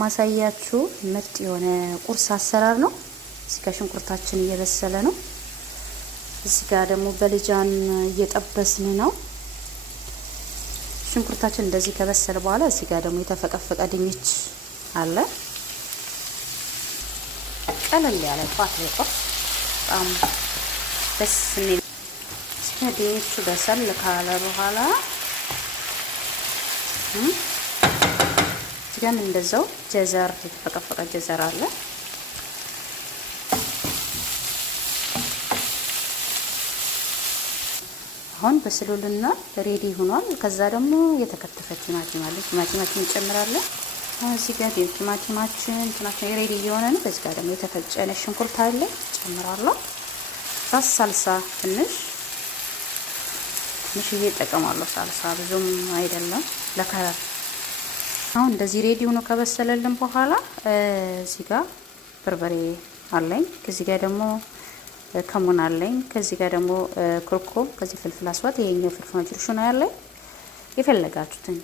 ማሳያችሁ ምርጥ የሆነ ቁርስ አሰራር ነው። እዚህ ጋር ሽንኩርታችን እየበሰለ ነው። እዚህ ጋር ደግሞ በልጃን እየጠበስን ነው። ሽንኩርታችን እንደዚህ ከበሰለ በኋላ እዚህ ጋር ደግሞ የተፈቀፈቀ ድንች አለ። ቀለል ያለ ጧት ላይ ቁርስ በጣም ደስ የሚል። እዚህ ጋር ድንቹ በሰል ካለ በኋላ እዚህ ጋር እንደዛው ጀዘር የተፈቀፈቀ ጀዘር አለ። አሁን በስሎልና ሬዲ ሆኗል። ከዛ ደግሞ የተከተፈ ቲማቲም አለ። ቲማቲማችን እንጨምራለን። አሁን እዚህ ጋር ቲማቲማችን ሬዲ እየሆነ ነው። በዚህ ጋር ደግሞ የተፈጨ ሽንኩርት አለ ጨምራለሁ። ሳልሳ ትንሽ እየጠቀማለሁ። ሳልሳ ብዙም አይደለም ለከለር። አሁን እንደዚህ ሬዲ ሆኖ ከበሰለልን በኋላ እዚህ ጋር በርበሬ አለኝ። ከዚህ ጋር ደግሞ ከሙን አለኝ። ከዚህ ጋር ደግሞ ኩርኩም፣ ከዚህ ፍልፍል አስዋት፣ ይሄኛው ፍልፍል ማጅሩሽ ነው ያለኝ። የፈለጋችሁትን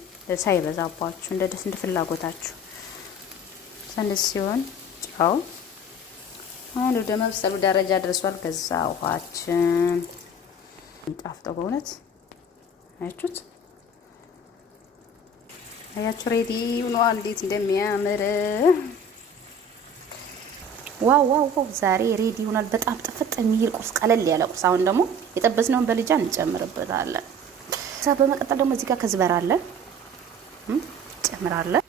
ሳይበዛባችሁ እንደ ፍላጎታችሁ እንደዚህ ሲሆን ጫው አሁን ወደ መብሰሉ ደረጃ ደርሷል። ከዛ ውሃችን ጣፍጦ በእውነት አያችሁ ሬዲ ሆኗል። እንዴት እንደሚያምር ዋው ዋው ዋው! ዛሬ ሬዲ ሆኗል። በጣም ጥፍጥ የሚል ቁርስ፣ ቀለል ያለ ቁርስ። አሁን ደግሞ የጠበስነውን በልጃን እንጨምርበታለን። ከዛ በመቀጠል ደግሞ እዚህ ጋር ከዝበራ አለ እንጨምራለን።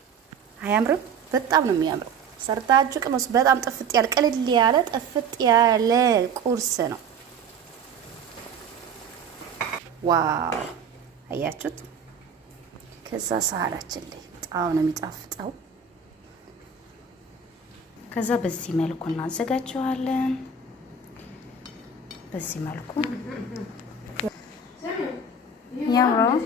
አያምርም? በጣም ነው የሚያምረው። ሰርታችሁ ቅመሱ። በጣም ጥፍጥ ያለ ቀለል ያለ ጥፍጥ ያለ ቁርስ ነው። ዋው! አያችሁት? ከዛ ሳህናችን ላይ በጣም ነው የሚጣፍጠው። ከዛ በዚህ መልኩ እናዘጋጀዋለን። በዚህ መልኩ ያምራል።